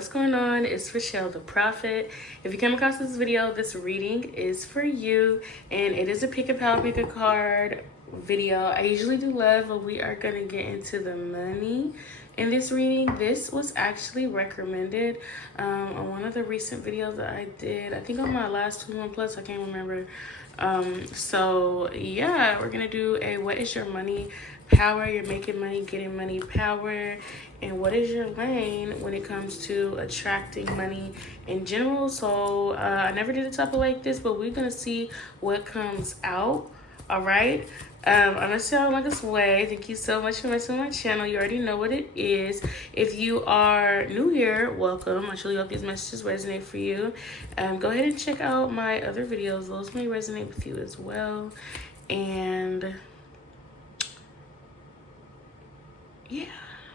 what's going on? It's Rochelle the Prophet. If you came across this video, this reading is for you, and it is a pick a pal, pick a card video. I usually do love, but we are gonna get into the money in this reading. This was actually recommended on one of the recent videos that I did. I think on my last 21 plus, I can't remember. So yeah, we're gonna do a what is your money power? You're making money, getting money power. And what is your lane when it comes to attracting money in general? So I never did a topic like this, but we're gonna see what comes out. All right. I'm gonna start along this way. Thank you so much for watching my channel. You already know what it is. If you are new here, welcome. I truly hope these messages resonate for you. Go ahead and check out my other videos. Those may resonate with you as well. And yeah,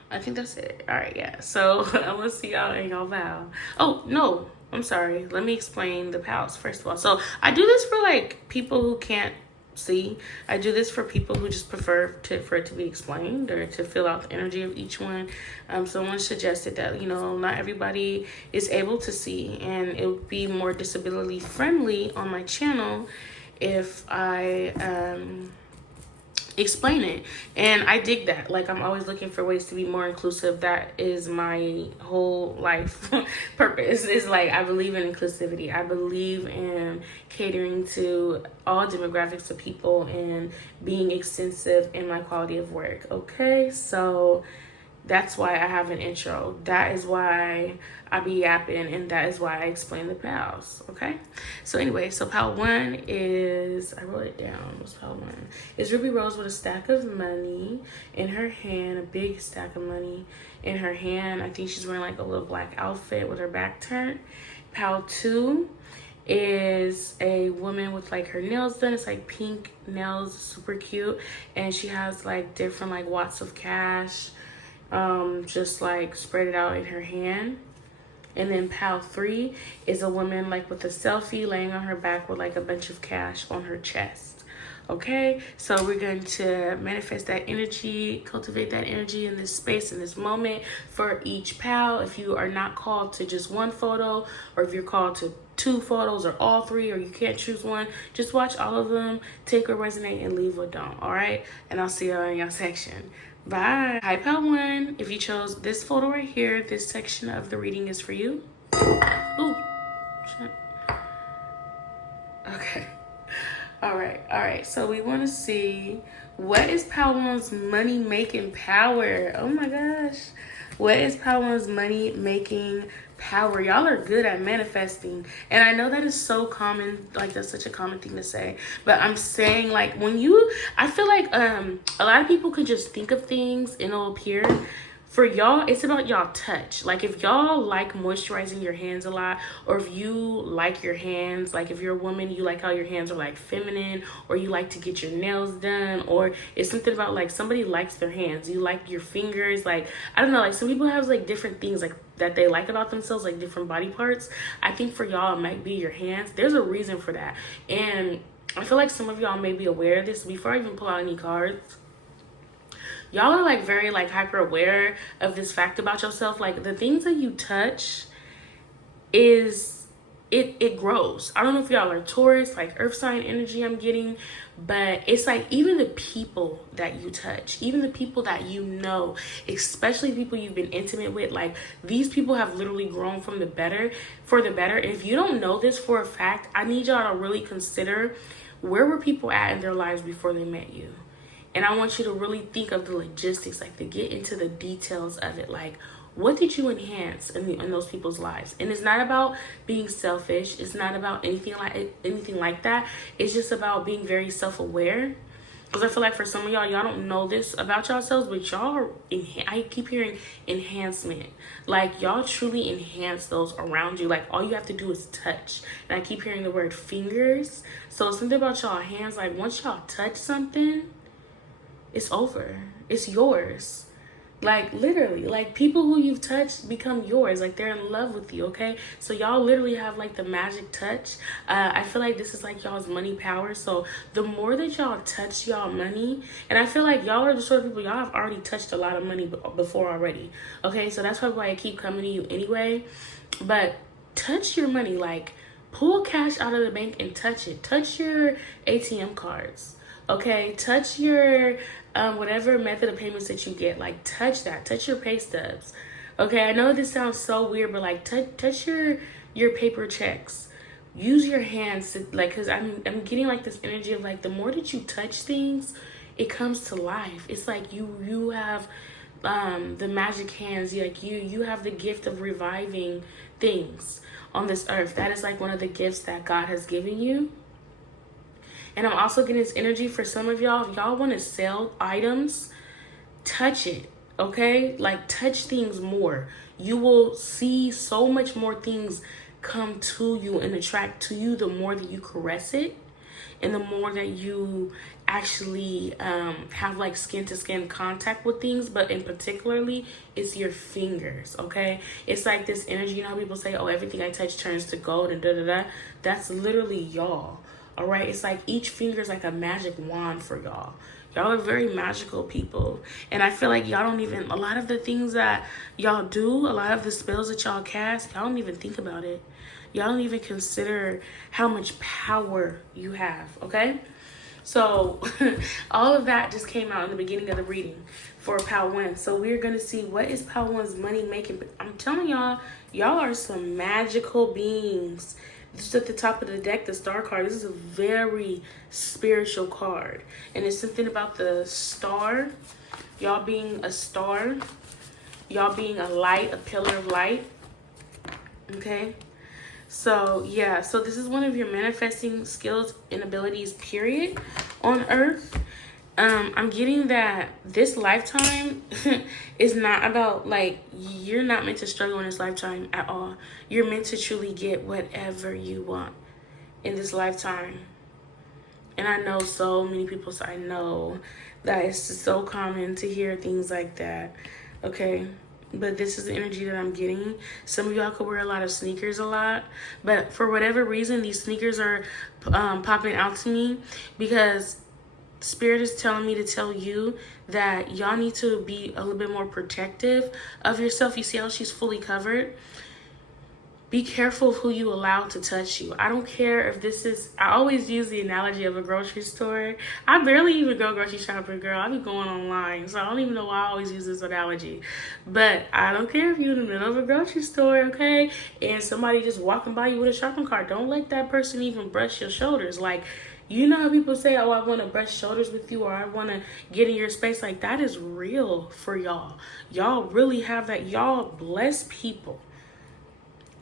I think that's it. All right, yeah. So I'm gonna see y'all in y'all vow. Oh no, I'm sorry. Let me explain the pals first of all. So I do this for like people who can't see. I do this for people who just prefer for it to be explained or to fill out the energy of each one. Someone suggested that, you know, not everybody is able to see, and it would be more disability friendly on my channel if I explain it. And I dig that. Like, I'm always looking for ways to be more inclusive. That is my whole life purpose. Is like, I believe in inclusivity. I believe in catering to all demographics of people and being extensive in my quality of work. Okay, so that's why I have an intro. That is why I be yapping, and that is why I explain the pals. Okay, so anyway, so pal one is, I wrote it down. What's pal one? Is Ruby Rose with a stack of money in her hand, a big stack of money in her hand. I think she's wearing like a little black outfit with her back turned. Pal two is a woman with like her nails done. It's like pink nails, super cute, and she has like different like watts of cash just like spread it out in her hand. And then pal three is a woman like with a selfie laying on her back with like a bunch of cash on her chest. Okay, so we're going to manifest that energy, cultivate that energy in this space, in this moment for each pal. If you are not called to just one photo, or if you're called to 2 photos or all 3, or you can't choose one, just watch all of them, take what resonate and leave what don't. All right, and I'll see y'all in y'all section. Bye. Hi, pal one. If you chose this photo right here, this section of the reading is for you. Ooh, shit. Okay. All right. So we want to see, what is pal one's money making power? Oh my gosh. What is pal one's money making power? Y'all are good at manifesting, and I know that is so common, like that's such a common thing to say, but I'm saying, like, when you, I feel like a lot of people could just think of things and it'll appear. For y'all, it's about y'all touch. Like, if y'all like moisturizing your hands a lot, or if you like your hands, like if you're a woman, you like how your hands are like feminine, or you like to get your nails done, or it's something about like somebody likes their hands, you like your fingers, like, I don't know, like some people have like different things like that they like about themselves, like different body parts. I think for y'all, it might be your hands. There's a reason for that. And I feel like some of y'all may be aware of this. Before I even pull out any cards, y'all are like very like hyper aware of this fact about yourself. Like, the things that you touch is it grows. I don't know if y'all are Taurus, like earth sign energy I'm getting, but it's like even the people that you touch, even the people that you know, especially people you've been intimate with, like these people have literally grown from the better for the better. And if you don't know this for a fact, I need y'all to really consider, where were people at in their lives before they met you? And I want you to really think of the logistics, like to get into the details of it. Like, what did you enhance in those people's lives? And it's not about being selfish. It's not about anything like that. It's just about being very self-aware. Because I feel like for some of y'all don't know this about yourselves, but y'all are, I keep hearing enhancement. Like, y'all truly enhance those around you. Like, all you have to do is touch. And I keep hearing the word fingers. So something about y'all hands, like once y'all touch something, it's over. It's yours. Like, literally, like, people who you've touched become yours. Like, they're in love with you, okay? So y'all literally have, like, the magic touch. I feel like this is, like, y'all's money power. So the more that y'all touch y'all money, and I feel like y'all are the sort of people, y'all have already touched a lot of money before already, okay? So that's probably why I keep coming to you anyway. But touch your money. Like, pull cash out of the bank and touch it. Touch your ATM cards, okay? Touch your whatever method of payments that you get. Like, touch that. Touch your pay stubs, okay? I know this sounds so weird, but like, touch your paper checks. Use your hands to, like, because I'm getting like this energy of like, the more that you touch things, it comes to life. It's like you have the magic hands. Like, you have the gift of reviving things on this earth. That is like one of the gifts that God has given you. And I'm also getting this energy for some of y'all. If y'all want to sell items, touch it, okay? Like, touch things more. You will see so much more things come to you and attract to you the more that you caress it, and the more that you actually have like skin to skin contact with things. But in particularly, it's your fingers, okay? It's like this energy. You know how people say, oh, everything I touch turns to gold and da-da-da? That's literally y'all, all right? It's like each finger is like a magic wand for y'all. Y'all are very magical people. And I feel like y'all don't even, a lot of the things that y'all do, a lot of the spells that y'all cast, y'all don't even think about it. Y'all don't even consider how much power you have, okay? So all of that just came out in the beginning of the reading for Pal 1. So we're going to see what is Pal 1's money making. I'm telling y'all, y'all are some magical beings. This is at the top of the deck, the star card. This is a very spiritual card. And it's something about the star, y'all being a star, y'all being a light, a pillar of light, okay? So yeah, so this is one of your manifesting skills and abilities, period, on earth. I'm getting that this lifetime is not about, like, you're not meant to struggle in this lifetime at all. You're meant to truly get whatever you want in this lifetime. And I know so many people, so I know that it's just so common to hear things like that, okay? But this is the energy that I'm getting. Some of y'all could wear a lot of sneakers a lot, but for whatever reason, these sneakers are popping out to me, because Spirit is telling me to tell you that y'all need to be a little bit more protective of yourself. You see how she's fully covered? Be careful of who you allow to touch you. I don't care if this is, I always use the analogy of a grocery store. I barely even go grocery shopping, girl. I be going online, so I don't even know why I always use this analogy. But I don't care if you're in the middle of a grocery store, okay, and somebody just walking by you with a shopping cart. Don't let that person even brush your shoulders. Like, you know how people say, oh, I want to brush shoulders with you, or I want to get in your space. Like, that is real for y'all. Y'all really have that. Y'all bless people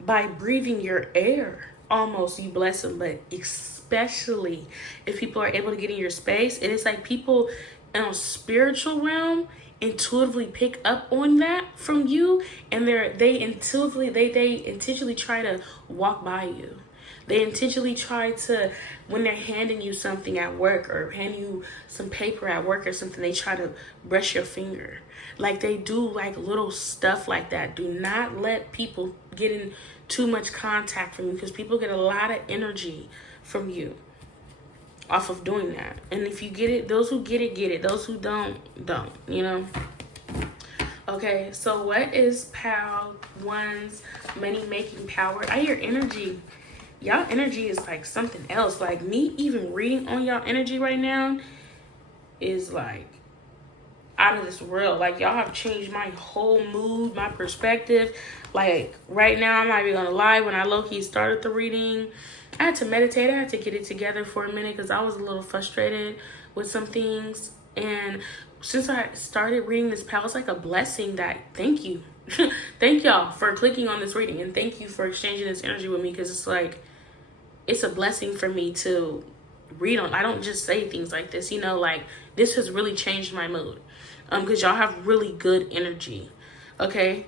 by breathing your air. Almost you bless them, but especially if people are able to get in your space. It is like people in a spiritual realm intuitively pick up on that from you, and they intentionally try to walk by you. They intentionally try to, when they're handing you something at work or hand you some paper at work or something, they try to brush your finger. Like, they do like little stuff like that. Do not let people get in too much contact from you, because people get a lot of energy from you off of doing that. And if you get it, those who get it, get it. Those who don't, you know? Okay, so what is Pal 1's money making power? I hear energy. Y'all energy is like something else. Like, me even reading on y'all energy right now is like out of this world. Like, y'all have changed my whole mood, my perspective. Like, right now, I'm not even gonna lie, when I low-key started the reading, I had to meditate. I had to get it together for a minute, because I was a little frustrated with some things. And since I started reading this Pal, it's like a blessing that, thank you. Thank y'all for clicking on this reading, and thank you for exchanging this energy with me, because it's like, it's a blessing for me to read on. I don't just say things like this, you know, like, this has really changed my mood, because y'all have really good energy, okay?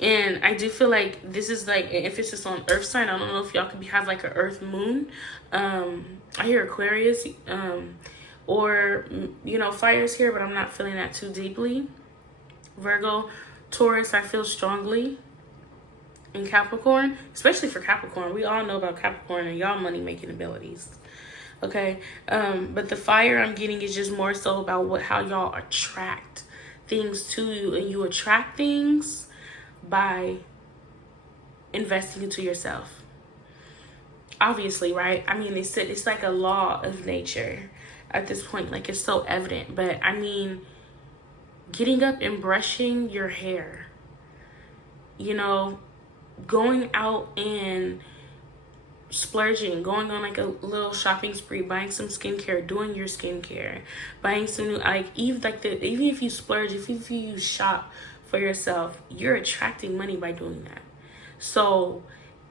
And I do feel like this is like, if it's just on earth sign, I don't know if y'all could have like an earth moon. I hear Aquarius, or, you know, fire's here, but I'm not feeling that too deeply. Virgo, Taurus, I feel strongly. And Capricorn, especially for Capricorn, we all know about Capricorn and y'all money making abilities. Okay, but the fire I'm getting is just more so about how y'all attract things to you, and you attract things by investing into yourself. Obviously, right? I mean, it's like a law of nature at this point. Like, it's so evident. But I mean, getting up and brushing your hair, you know, going out and splurging, going on like a little shopping spree, buying some skincare, doing your skincare, buying some new, like, even if you splurge, if you shop for yourself, you're attracting money by doing that. So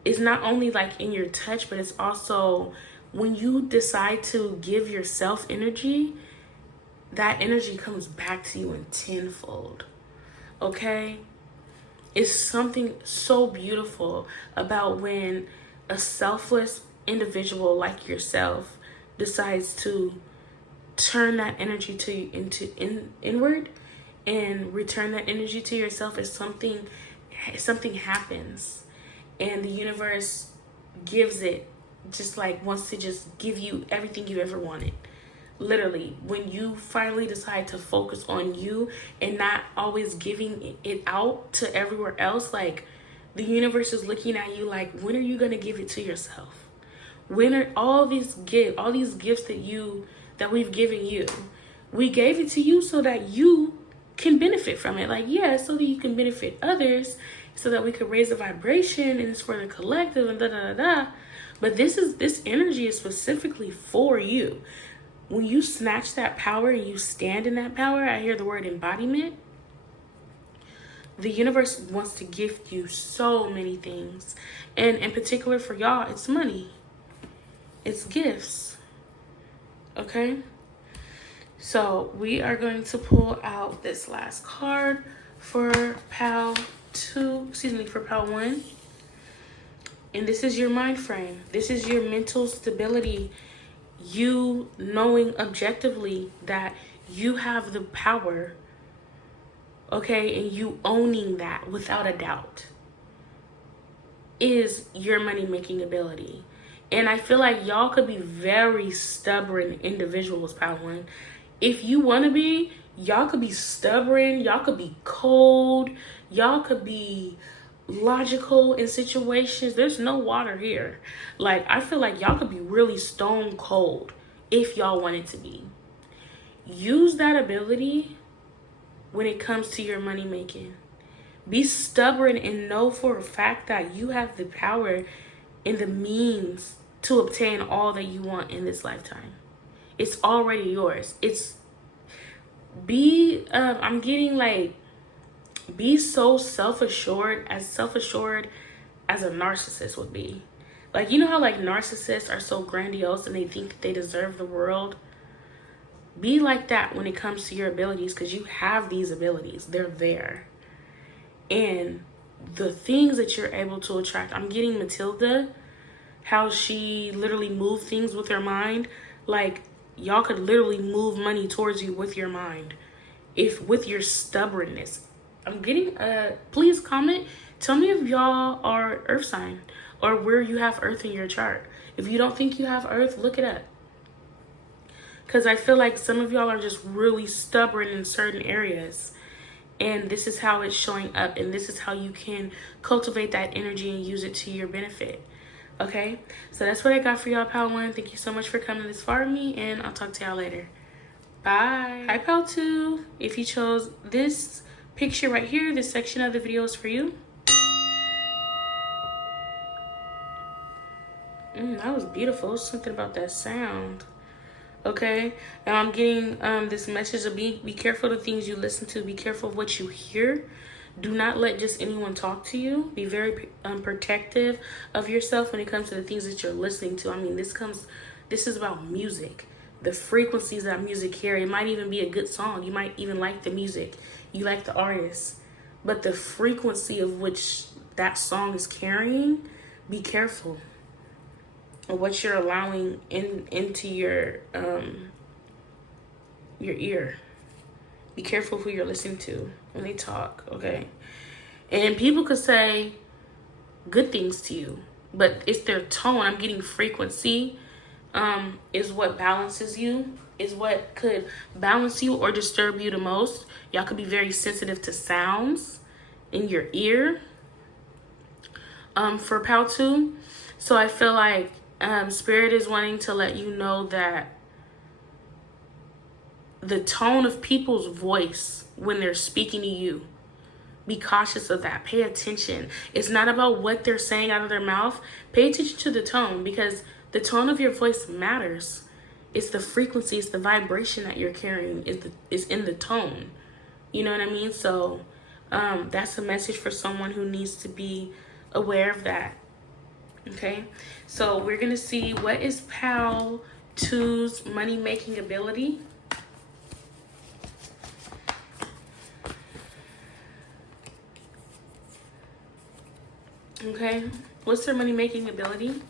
it's not only like in your touch, but it's also when you decide to give yourself energy, that energy comes back to you in tenfold. Okay? It's something so beautiful about when a selfless individual like yourself decides to turn that energy inward and return that energy to yourself. As something happens, and the universe gives it, just like wants to just give you everything you ever wanted. Literally, when you finally decide to focus on you and not always giving it out to everywhere else, like, the universe is looking at you like, when are you going to give it to yourself? When are all these gifts that we've given you? We gave it to you so that you can benefit from it. Like, yeah, so that you can benefit others, so that we could raise the vibration, and it's for the collective, and da da da da. But this energy is specifically for you. When you snatch that power and you stand in that power, I hear the word embodiment. The universe wants to gift you so many things. And in particular for y'all, it's money. It's gifts. Okay? So we are going to pull out this last card for Pal 1. And this is your mind frame. This is your mental stability. You knowing objectively that you have the power, okay, and you owning that without a doubt is your money making ability. And I feel like y'all could be very stubborn individuals, Pal 1. If you want to be, y'all could be stubborn, y'all could be cold, y'all could be logical in situations. There's no water here. Like, I feel like y'all could be really stone cold if y'all wanted to be. Use that ability when it comes to your money making. Be stubborn and know for a fact that you have the power and the means to obtain all that you want in this lifetime. It's already yours. I'm getting like, be so self-assured as a narcissist would be. Like, you know how like narcissists are so grandiose and they think that they deserve the world? Be like that when it comes to your abilities, because you have these abilities. They're there. And the things that you're able to attract, I'm getting Matilda, how she literally moved things with her mind. Like, y'all could literally move money towards you with your mind, if with your stubbornness. I'm getting please comment, tell me if y'all are earth sign or where you have earth in your chart. If you don't think you have earth, look it up, because I feel like some of y'all are just really stubborn in certain areas, and this is how it's showing up, and this is how you can cultivate that energy and use it to your benefit. Okay, so that's what I got for y'all, Pal 1. Thank you so much for coming this far with me, and I'll talk to y'all later. Bye. Hi, Pal 2. If you chose this picture right here, this section of the video is for you. That was beautiful. Something about that sound. Okay, now I'm getting this message of be careful of the things you listen to. Be careful of what you hear. Do not let just anyone talk to you. Be very protective of yourself when it comes to the things that you're listening to. I mean, this is about music. The frequencies that music carry. It might even be a good song. You might even like the music. You like the artist. But the frequency of which that song is carrying, be careful of what you're allowing into your ear. Be careful who you're listening to when they talk, okay? And people could say good things to you, but it's their tone. I'm getting frequency is what balances you, is what could balance you or disturb you the most. Y'all could be very sensitive to sounds in your ear for POW 2. So I feel like Spirit is wanting to let you know that the tone of people's voice when they're speaking to you, be cautious of that. Pay attention. It's not about what they're saying out of their mouth. Pay attention to the tone, because the tone of your voice matters. It's the frequency, it's the vibration that you're carrying is in the tone. You know what I mean? So that's a message for someone who needs to be aware of that. Okay, so we're gonna see what is POW 2's money-making ability. Okay, what's their money-making ability?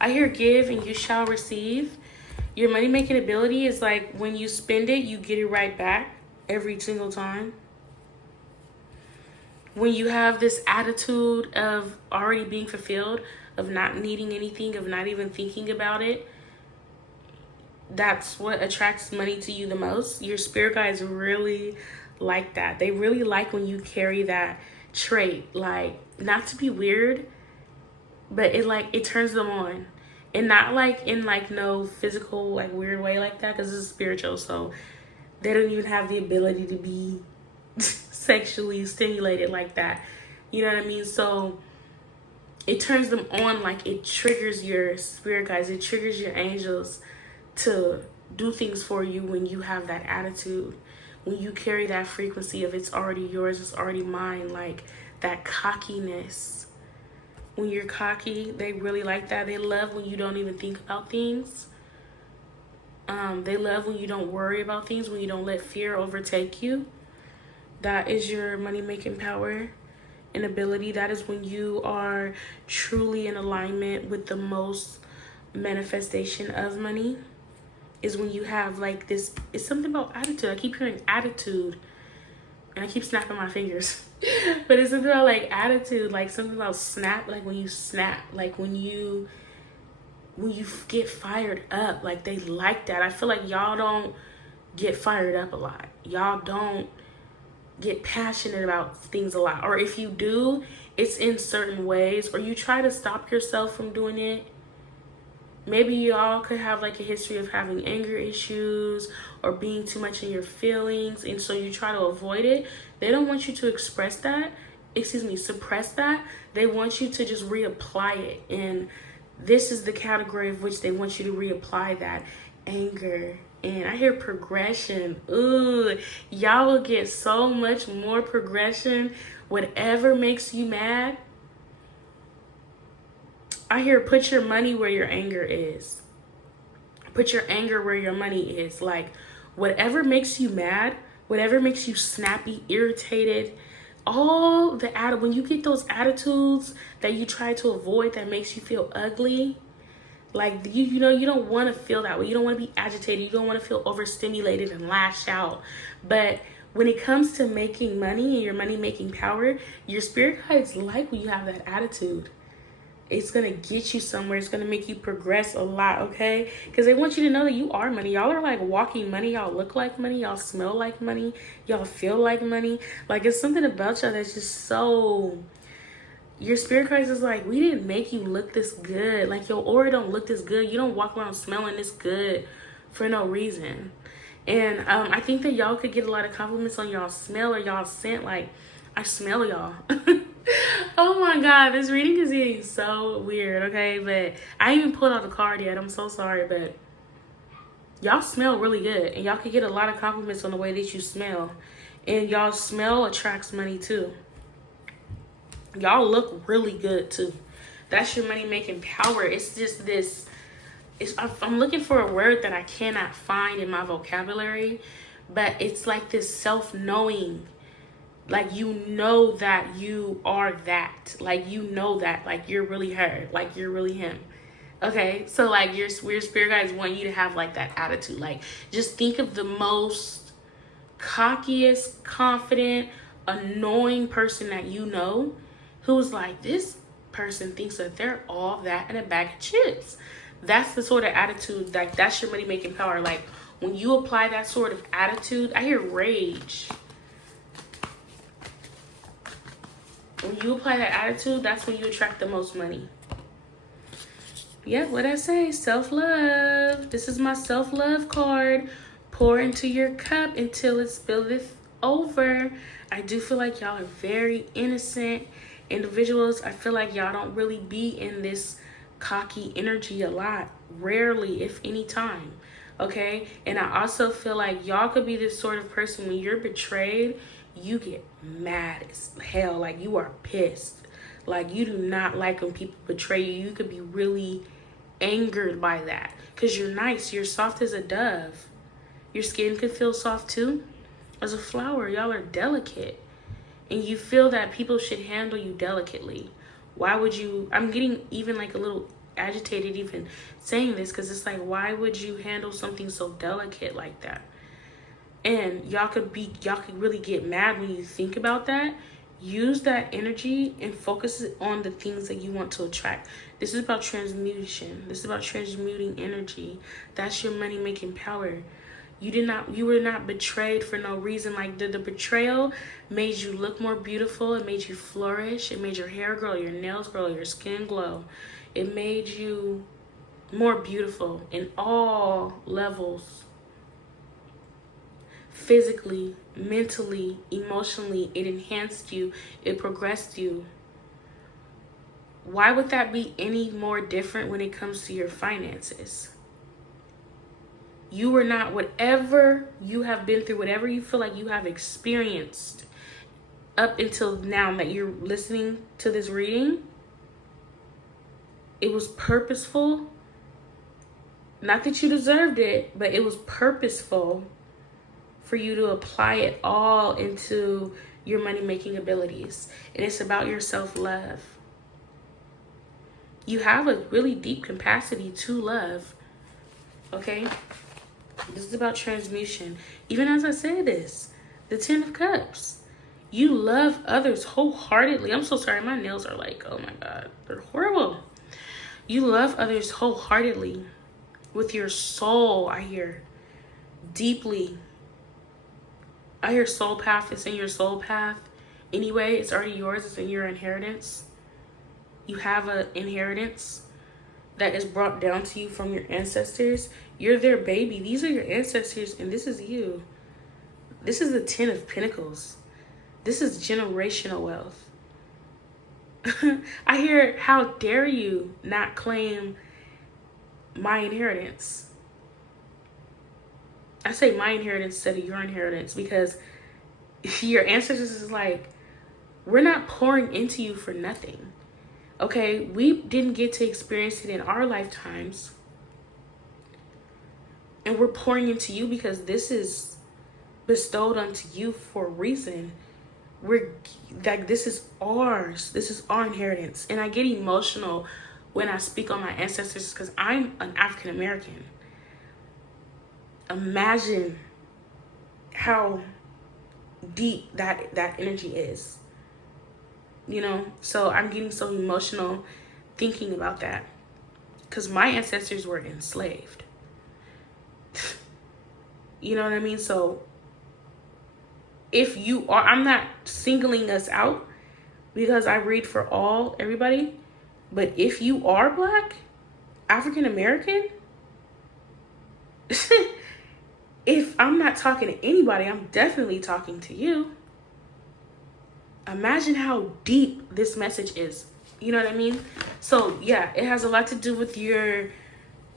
I hear give and you shall receive. Your money-making ability is like when you spend it, you get it right back every single time. When you have this attitude of already being fulfilled, of not needing anything, of not even thinking about it, that's what attracts money to you the most. Your spirit guides really like that. They really like when you carry that trait. Like, not to be weird, but it turns them on. And not like in like no physical like weird way like that, because this is spiritual, so they don't even have the ability to be sexually stimulated like that. You know what I mean? So it turns them on, like it triggers your spirit guides, it triggers your angels to do things for you when you have that attitude, when you carry that frequency of it's already yours, it's already mine, like that cockiness. When you're cocky, they really like that. They love when you don't even think about things. They love when you don't worry about things, when you don't let fear overtake you. That is your money-making power and ability. That is when you are truly in alignment with the most manifestation of money. Is when you have like this, it's something about attitude. I keep hearing attitude and I keep snapping my fingers. But it's something about like attitude, like something about snap, like when you snap, like when you get fired up, like they like that. I feel like y'all don't get fired up a lot. Y'all don't get passionate about things a lot. Or if you do, it's in certain ways, or you try to stop yourself from doing it. Maybe y'all could have like a history of having anger issues or being too much in your feelings, and so you try to avoid it. They don't want you to suppress that. They want you to just reapply it. And this is the category of which they want you to reapply that anger. And I hear progression. Ooh, y'all will get so much more progression. Whatever makes you mad, I hear put your money where your anger is. Put your anger where your money is. Like, whatever makes you mad, whatever makes you snappy, irritated, all the when you get those attitudes that you try to avoid that makes you feel ugly, like you know you don't want to feel that way. You don't want to be agitated. You don't want to feel overstimulated and lash out. But when it comes to making money and your money making power, your spirit guides like when you have that attitude. It's going to get you somewhere. It's going to make you progress a lot, okay? Because they want you to know that you are money. Y'all are like walking money. Y'all look like money. Y'all smell like money. Y'all feel like money. Like, it's something about y'all that's just so... Your spirit guides is like, we didn't make you look this good. Like, your aura don't look this good. You don't walk around smelling this good for no reason. And I think that y'all could get a lot of compliments on y'all smell or y'all scent. Like, I smell y'all. Oh my god, this reading is getting so weird, okay? But I ain't even pulled out the card yet. I'm so sorry, but y'all smell really good. And y'all can get a lot of compliments on the way that you smell. And y'all smell attracts money too. Y'all look really good too. That's your money making power. It's just this, I'm looking for a word that I cannot find in my vocabulary, but it's like this self-knowing. Like, you know that you are that. Like, you know that. Like, you're really her. Like, you're really him. Okay? So, like, your spirit guides want you to have, like, that attitude. Like, just think of the most cockiest, confident, annoying person that you know, who's like, this person thinks that they're all that in a bag of chips. That's the sort of attitude, like, that's your money making power. Like, when you apply that sort of attitude, I hear rage. When you apply that attitude, that's when you attract the most money. Yeah, what I say, self-love. This is my self-love card. Pour into your cup until it spilleth over. I do feel like y'all are very innocent individuals. I feel like y'all don't really be in this cocky energy a lot. Rarely, if any time. Okay? And I also feel like y'all could be this sort of person when you're betrayed, you get mad as hell. Like, you are pissed. Like, you do not like when people betray you. You could be really angered by that because you're nice. You're soft as a dove. Your skin could feel soft too as a flower. Y'all are delicate. And you feel that people should handle you delicately. Why would you? I'm getting even like a little agitated even saying this because it's like, why would you handle something so delicate like that? And y'all could really get mad when you think about that. Use that energy and focus it on the things that you want to attract. This is about transmutation. This is about transmuting energy. That's your money making power. You were not betrayed for no reason. Like, the betrayal made you look more beautiful. It made you flourish. It made your hair grow, your nails grow, your skin glow. It made you more beautiful in all levels. Physically, mentally, emotionally, it enhanced you. It progressed you. Why would that be any more different when it comes to your finances? You were not, whatever you have been through, whatever you feel like you have experienced up until now that you're listening to this reading, it was purposeful. Not that you deserved it, but it was purposeful for you to apply it all into your money-making abilities. And it's about your self-love. You have a really deep capacity to love, okay? This is about transmutation. Even as I say this, the 10 of Cups. You love others wholeheartedly. I'm so sorry, my nails are like, oh my God, they're horrible. You love others wholeheartedly with your soul, I hear, deeply. I hear soul path. It's in your soul path. Anyway, it's already yours. It's in your inheritance. You have an inheritance that is brought down to you from your ancestors. You're their baby. These are your ancestors, and this is you. This is the 10 of Pentacles. This is generational wealth. I hear, how dare you not claim my inheritance? I say my inheritance instead of your inheritance because your ancestors is like, we're not pouring into you for nothing. Okay, we didn't get to experience it in our lifetimes. And we're pouring into you because this is bestowed unto you for a reason. We're like, this is ours. This is our inheritance. And I get emotional when I speak on my ancestors because I'm an African American. Imagine how deep that energy is, you know? So I'm getting so emotional thinking about that because my ancestors were enslaved. You know what I mean? So if you are, I'm not singling us out because I read for everybody, but if you are Black, African American, if I'm not talking to anybody, I'm definitely talking to you. Imagine how deep this message is. You know what I mean? So yeah, it has a lot to do with your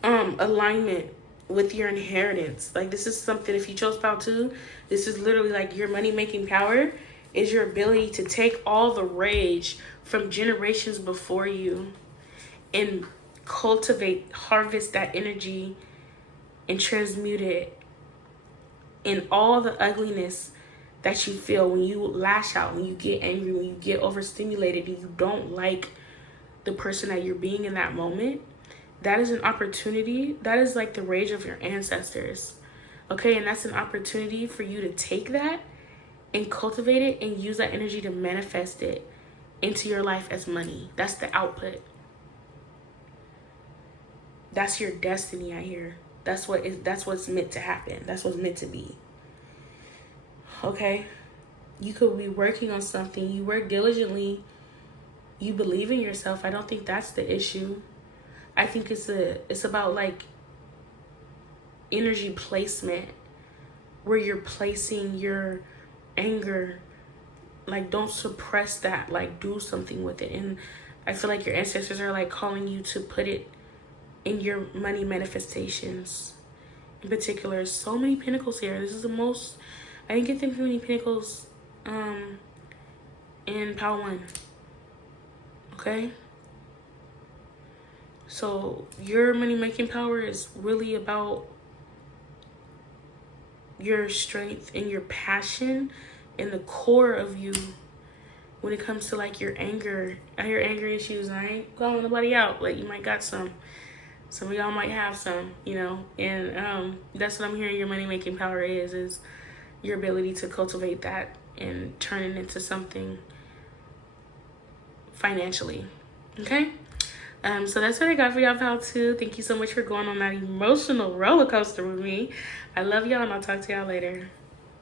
alignment with your inheritance. Like, this is something, if you chose pile 2, this is literally like your money making power is your ability to take all the rage from generations before you and cultivate, harvest that energy and transmute it in all the ugliness that you feel when you lash out, when you get angry, when you get overstimulated and you don't like the person that you're being in that moment. That is an opportunity. That is like the rage of your ancestors. Okay, and that's an opportunity for you to take that and cultivate it and use that energy to manifest it into your life as money. That's the output. That's your destiny out here. That's what's meant to happen. That's what's meant to be. Okay? You could be working on something. You work diligently. You believe in yourself. I don't think that's the issue. I think it's about like energy placement, where you're placing your anger. Like, don't suppress that. Like, do something with it. And I feel like your ancestors are like calling you to put it in your money manifestations. In particular, so many pentacles here. This is the most, I didn't get them too many pentacles in Pile 1. Okay? So your money making power is really about your strength and your passion and the core of you when it comes to like your anger. I hear anger issues. I ain't calling nobody out. Like, you might got some of y'all might have some, you know, and that's what I'm hearing your money making power is your ability to cultivate that and turn it into something financially. Okay? So that's what I got for y'all, Pal 2. Thank you so much for going on that emotional roller coaster with me. I love y'all, and I'll talk to y'all later.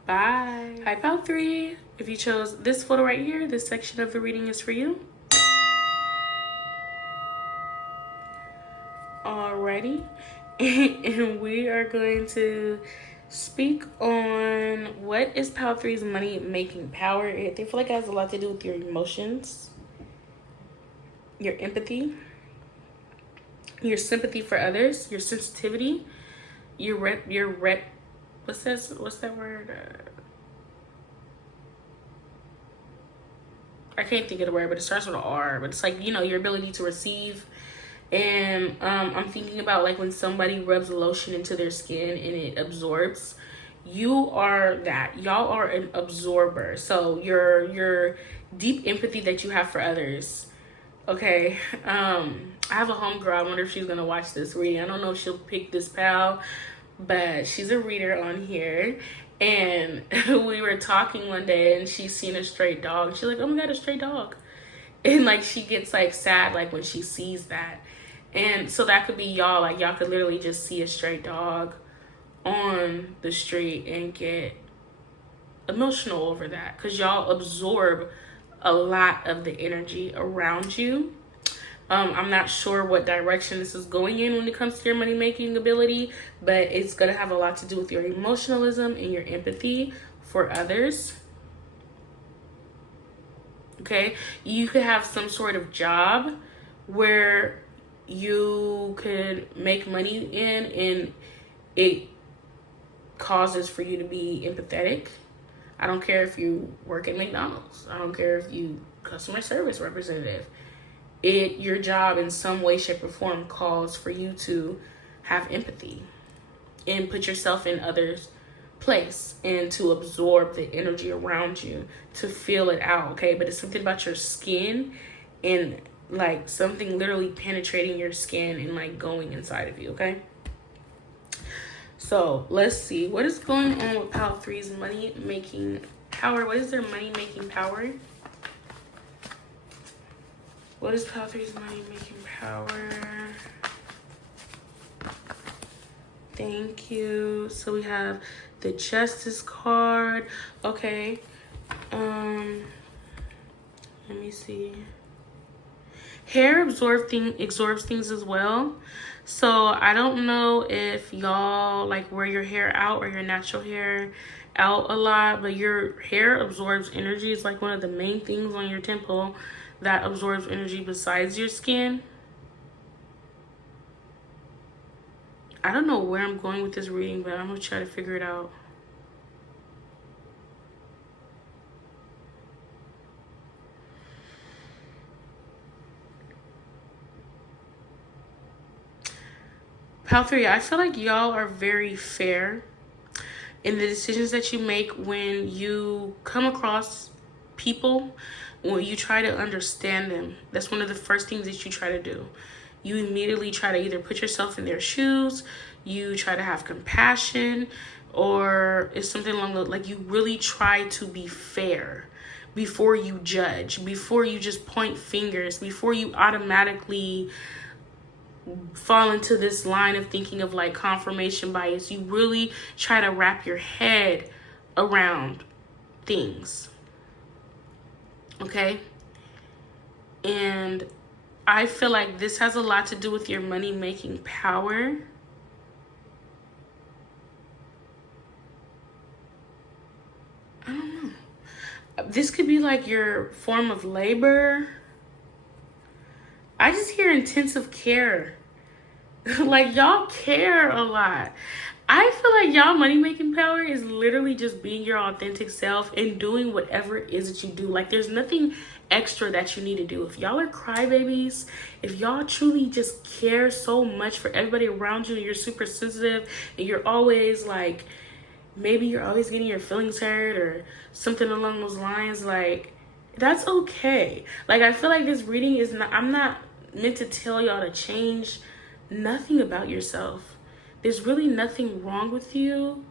Bye. Hi, Pal 3. If you chose this photo right here, this section of the reading is for you. Alrighty. And we are going to speak on what is Pal 3's money making power. I feel like it has a lot to do with your emotions, your empathy, your sympathy for others, your sensitivity, what's that word? I can't think of the word, but it starts with an R. But it's like, you know, your ability to receive. And I'm thinking about like when somebody rubs lotion into their skin and it absorbs. You are that. Y'all are an absorber. So your deep empathy that you have for others. Okay. I have a homegirl. I wonder if she's gonna watch this reading. I don't know if she'll pick this pal, but she's a reader on here. And we were talking one day and she's seen a stray dog. She's like, oh my God, a stray dog. And like she gets like sad like when she sees that. And so that could be y'all. Like, y'all could literally just see a stray dog on the street and get emotional over that, because y'all absorb a lot of the energy around you. I'm not sure what direction this is going in when it comes to your money making ability, but it's going to have a lot to do with your emotionalism and your empathy for others. Okay, you could have some sort of job where you could make money in, and it causes for you to be empathetic. I don't care if you work at McDonald's. I don't care if you customer service representative. Your job in some way, shape, or form calls for you to have empathy and put yourself in others' place and to absorb the energy around you, to feel it out. Okay, but it's something about your skin and like something literally penetrating your skin and like going inside of you. Okay, so let's see what is going on with Pal 3's money making power. What is their money making power? What is Pal 3's money making power? Thank you. So we have the Justice card. Okay. Let me see. Hair absorbs things as well. So I don't know if y'all like wear your hair out or your natural hair out a lot, but your hair absorbs energy. It's like one of the main things on your temple that absorbs energy besides your skin. I don't know where I'm going with this reading, but I'm gonna try to figure it out. Pal 3, I feel like y'all are very fair in the decisions that you make when you come across people, when you try to understand them. That's one of the first things that you try to do. You immediately try to either put yourself in their shoes, you try to have compassion, or it's something along the, like, you really try to be fair before you judge, before you just point fingers, before you automatically fall into this line of thinking of like confirmation bias. You really try to wrap your head around things. Okay? And I feel like this has a lot to do with your money making power. I don't know. This could be like your form of labor. I just hear intensive care. Like, y'all care a lot. I feel like y'all money making power is literally just being your authentic self and doing whatever it is that you do. Like, there's nothing extra that you need to do. If y'all are crybabies, if y'all truly just care so much for everybody around you and you're super sensitive and you're always like, maybe you're always getting your feelings hurt or something along those lines, like, that's okay. Like, I feel like this reading is not, I'm not meant to tell y'all to change nothing about yourself. There's really nothing wrong with you.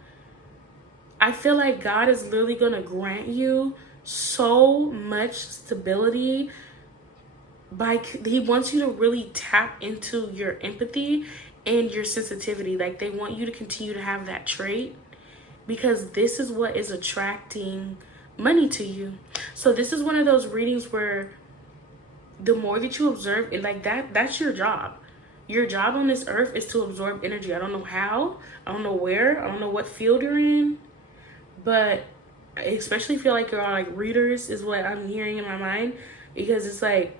I feel like God is literally going to grant you so much stability he wants you to really tap into your empathy and your sensitivity. Like, they want you to continue to have that trait, because this is what is attracting money to you. So this is one of those readings where the more that you observe, and like that's your job. Your job on this earth is to absorb energy. I don't know how, I don't know where, I don't know what field you're in, but I especially feel like you're all like readers is what I'm hearing in my mind, because it's like,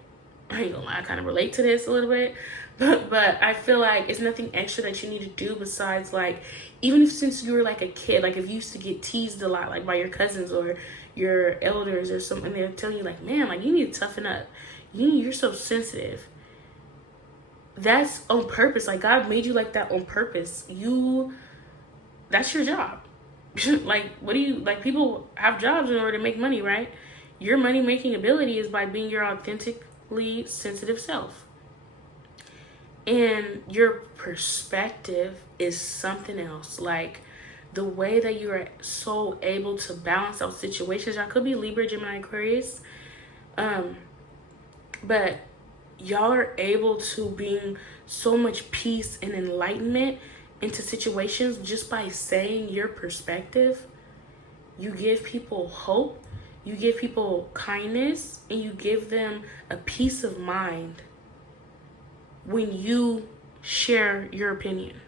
I ain't gonna lie, I kind of relate to this a little bit, but I feel like it's nothing extra that you need to do besides, like, even if since you were like a kid, like if you used to get teased a lot, like by your cousins or your elders or something, they're telling you like, man, like, you need to toughen up. You're so sensitive. That's on purpose. Like, God made you like that on purpose. That's your job. Like, what do you, like, people have jobs in order to make money, right? Your money making ability is by being your authentically sensitive self. And your perspective is something else. Like, the way that you are so able to balance out situations. Y'all could be Libra, Gemini, Aquarius. But y'all are able to bring so much peace and enlightenment into situations just by saying your perspective. You give people hope, you give people kindness, and you give them a peace of mind when you share your opinion.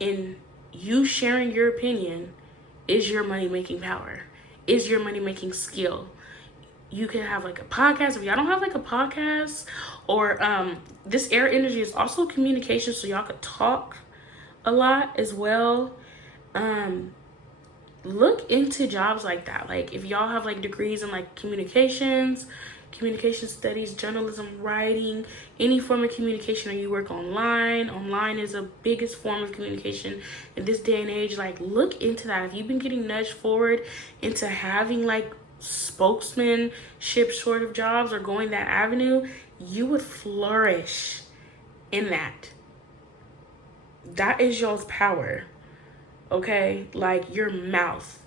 And you sharing your opinion is your money making power, is your money making skill. You can have like a podcast. If y'all don't have like a podcast, or this air energy is also communication, so y'all could talk a lot as well. Look into jobs like that. Like, if y'all have like degrees in like communication studies, journalism, writing, any form of communication, or you work online is the biggest form of communication in this day and age. Like, look into that. If you've been getting nudged forward into having like spokesmanship sort of jobs or going that avenue, you would flourish in that. That is y'all's power. Okay? Like, your mouth.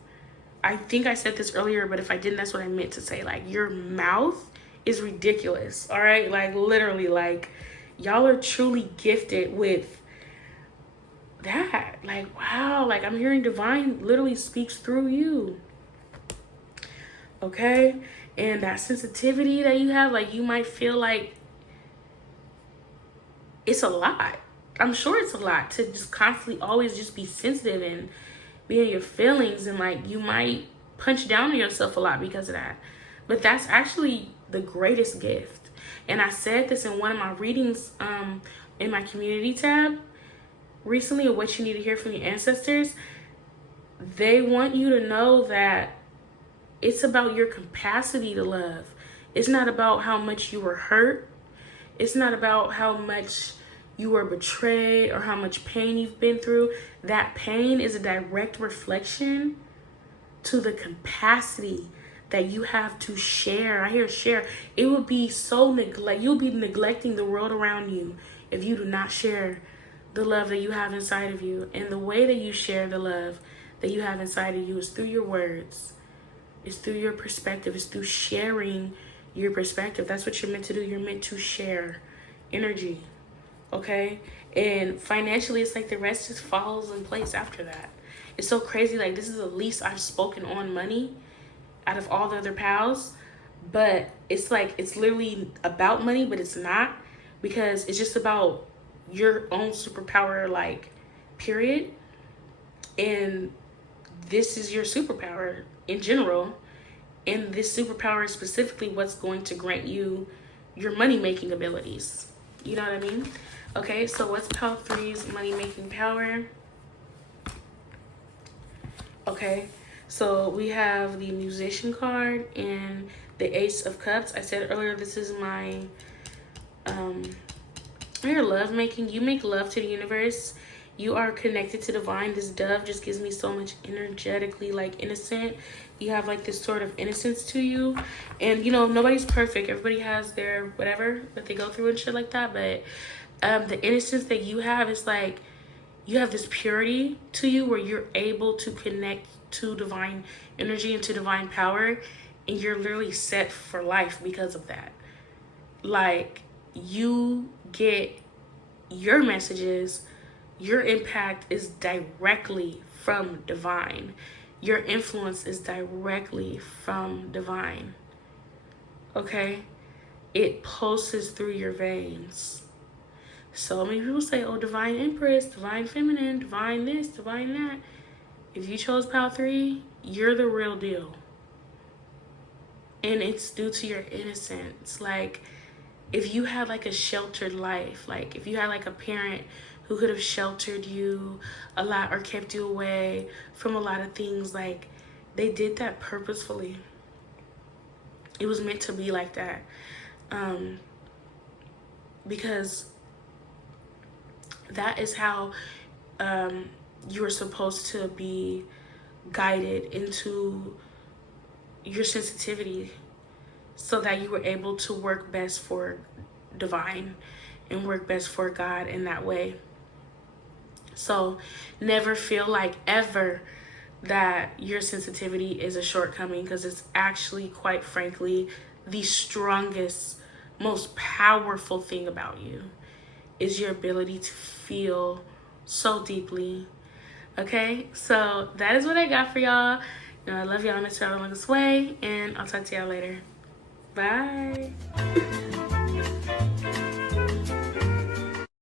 I think I said this earlier, but if I didn't, that's what I meant to say. Like, your mouth is ridiculous. All right? Like, literally, like, y'all are truly gifted with that. Like, wow. Like, I'm hearing divine literally speaks through you. Okay? And that sensitivity that you have, like, you might feel like it's a lot. I'm sure it's a lot to just constantly always just be sensitive and be in your feelings, and like, you might punch down on yourself a lot because of that. But that's actually the greatest gift. And I said this in one of my readings in my community tab recently, of what you need to hear from your ancestors. They want you to know that it's about your capacity to love. It's not about how much you were hurt. It's not about how much you were betrayed or how much pain you've been through. That pain is a direct reflection to the capacity that you have to share. I hear share. It would be so you'll be neglecting the world around you if you do not share the love that you have inside of you. And the way that you share the love that you have inside of you is through your words. It's through your perspective. It's through sharing your perspective. That's what you're meant to do. You're meant to share energy. Okay? And financially, it's like the rest just falls in place after that. It's so crazy. Like, this is the least I've spoken on money out of all the other pals. But it's like, it's literally about money, but it's not. Because it's just about your own superpower, like, period. And this is your superpower in general. And this superpower is specifically what's going to grant you your money-making abilities. You know what I mean? Okay, so what's Pal 3's money-making power? Okay, so we have the Musician card and the Ace of Cups. I said earlier, this is my your love making. You make love to the universe. You are connected to divine. This dove just gives me so much energetically, like, innocent. You have like this sort of innocence to you. And you know, nobody's perfect. Everybody has their whatever that they go through and shit like that. But the innocence that you have is like, you have this purity to you where you're able to connect to divine energy and to divine power. And you're literally set for life because of that. Like, you get your messages, your impact is directly from divine. Your influence is directly from divine. Okay? It pulses through your veins. So many people say, oh, divine empress, divine feminine, divine this, divine that. If you chose Pal 3, you're the real deal. And it's due to your innocence. Like, if you had like a sheltered life, like if you had like a parent who could have sheltered you a lot or kept you away from a lot of things, like, they did that purposefully. It was meant to be like that. Because that is how you are supposed to be guided into your sensitivity, so that you were able to work best for divine and work best for God in that way. So never feel like ever that your sensitivity is a shortcoming, because it's actually, quite frankly, the strongest, most powerful thing about you is your ability to feel so deeply. Okay, so that is what I got for y'all. You know, I love y'all. I miss y'all along this way, and I'll talk to y'all later. Bye.